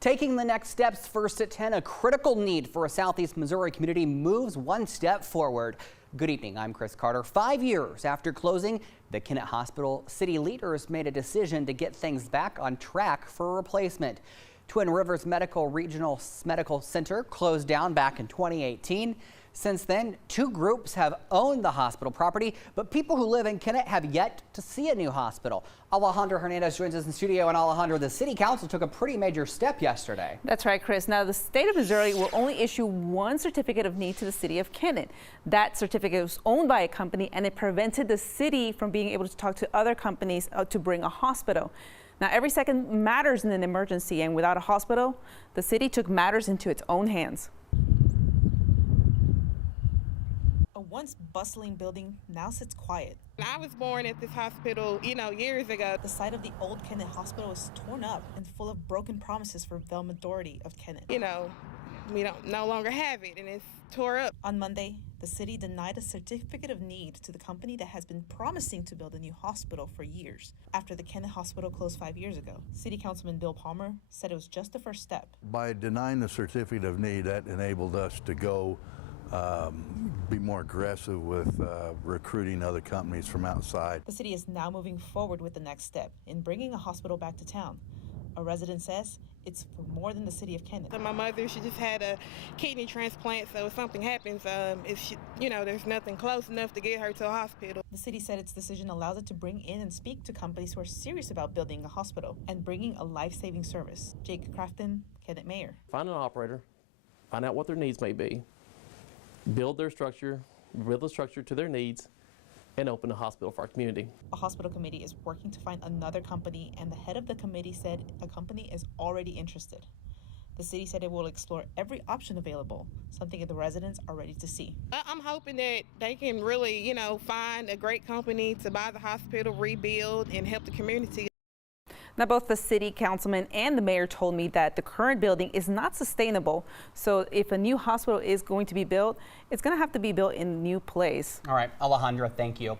Taking the next steps first at 10, a critical need for a Southeast Missouri community moves one step forward. Good evening, I'm Chris Carter. 5 years after closing the Kennett Hospital, city leaders made a decision to get things back on track for a replacement. Twin Rivers Regional Medical Center closed down back in 2018. Since then, two groups have owned the hospital property, but people who live in Kennett have yet to see a new hospital. Alejandro Hernandez joins us in studio. And Alejandro, the city council took a pretty major step yesterday. That's right, Chris. Now, the state of Missouri will only issue one certificate of need to the city of Kennett. That certificate was owned by a company, and it prevented the city from being able to talk to other companies to bring a hospital. Now, every second matters in an emergency, and without a hospital, the city took matters into its own hands. A once bustling building now sits quiet. I was born at this hospital, years ago. The site of the old Kennett Hospital is torn up and full of broken promises for the majority of Kennett. We don't no longer have it, and it's tore up. On Monday, the city denied a certificate of need to the company that has been promising to build a new hospital for years. After the Kennett Hospital closed 5 years ago, City Councilman Bill Palmer said it was just the first step. By denying the certificate of need, that enabled us to go be more aggressive with recruiting other companies from outside. The city is now moving forward with the next step in bringing a hospital back to town. A resident says it's for more than the city of Kennett. So my mother, she just had a kidney transplant, so if something happens, there's nothing close enough to get her to a hospital. The city said its decision allows it to bring in and speak to companies who are serious about building a hospital and bringing a life-saving service. Jake Crafton, Kennett Mayor. Find an operator, find out what their needs may be, build the structure to their needs, and open a hospital for our community. A hospital committee is working to find another company, and the head of the committee said a company is already interested. The city said it will explore every option available, something that the residents are ready to see. I'm hoping that they can really, find a great company to buy the hospital, rebuild, and help the community. Now, both the city councilman and the mayor told me that the current building is not sustainable. So if a new hospital is going to be built, it's going to have to be built in a new place. All right, Alejandro, thank you.